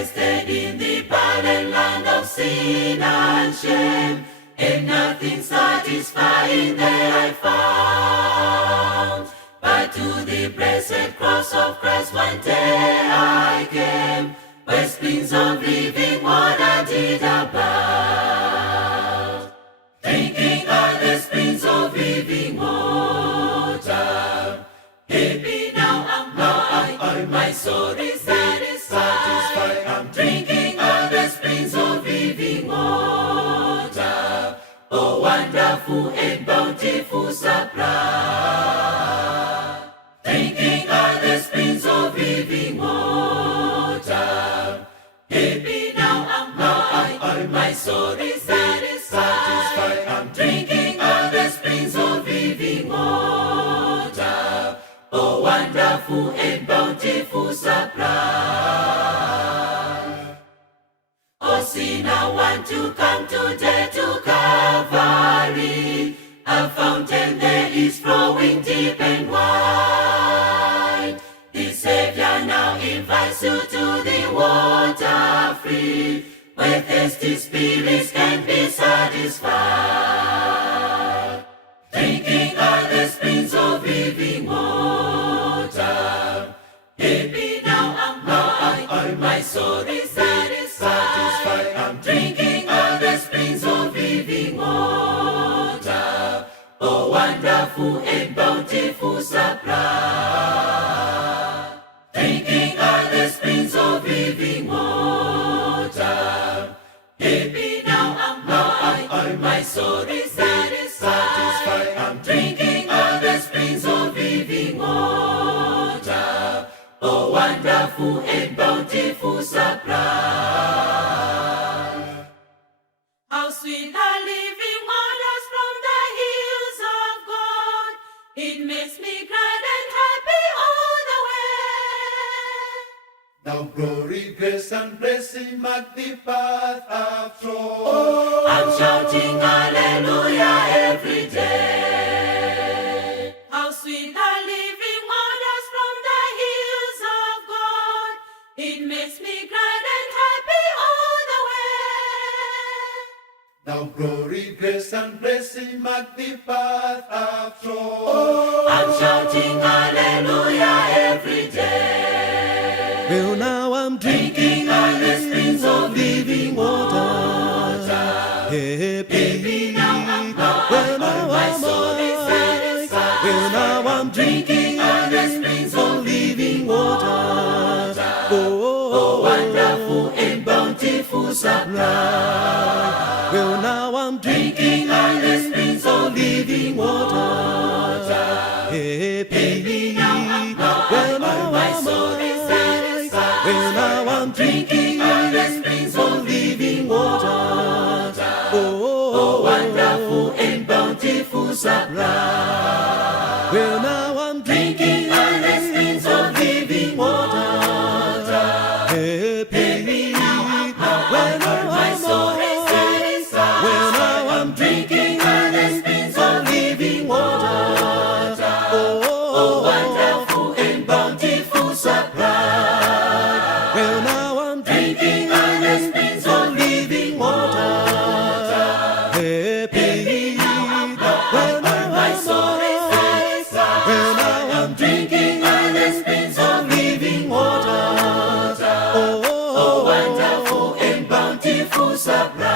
rested in the barren land of sin and shame, and nothing satisfying there I found. But to the blessed cross of Christ one day I came, where springs of living water did abound. Drinking of the springs of living water, happy now am I, my soul is satisfied. I'm drinking of the springs of living water, oh wonderful and bountiful supply. Drinking of the springs of living water, happy now am I, my soul is satisfied. I'm drinking of the springs of living water, oh wonderful and bountiful supply. Oh sinner, want to come today to Calvary, a fountain there is flowing deep and wide. The Savior now invites you to the water free, where thirsty spirits can be satisfied. Drinking of the springs of living water, happy now am I, my soul is satisfied. I'm drinking of the springs of living water, oh wonderful and bountiful supply. Drinking of the springs of living water, happy now am I, my soul is satisfied. I'm drinking of the springs of living water, oh wonderful and bountiful supply. How sweet the living waters from the hills of God, it makes me glad and happy all the way. Now glory, grace and blessing mark the path I've trod. Oh, I'm shouting hallelujah every day. How sweet the living waters from the hills of God, it makes me glad and happy all the way. Now glory, grace and blessing mark the path I've trod. Oh, I'm shouting hallelujah every day. Well, now I'm Drinking of the springs of living water, happy. now I'm Well, now my I'm soul is satisfied. Well, now I'm Drinking of the springs of living water, oh wonderful and bountiful supply. Well, now I'm Drinking of the springs of living water, happy. now I'm Well, now my I'm soul is satisfied. Well, now I'm Drinking of the springs of living water, oh wonderful and bountiful supply. Well, now I'm Drinking of the springs of living water, happy. well now my soul is satisfied. Well, now I'm Drinking of the springs of living water, oh wonderful and bountiful supply. Well, now I'm Drinking of the springs of living water, happy. Well, now my soul is satisfied. Well, now I'm Drinking of the springs of living water, oh wonderful and bountiful supply.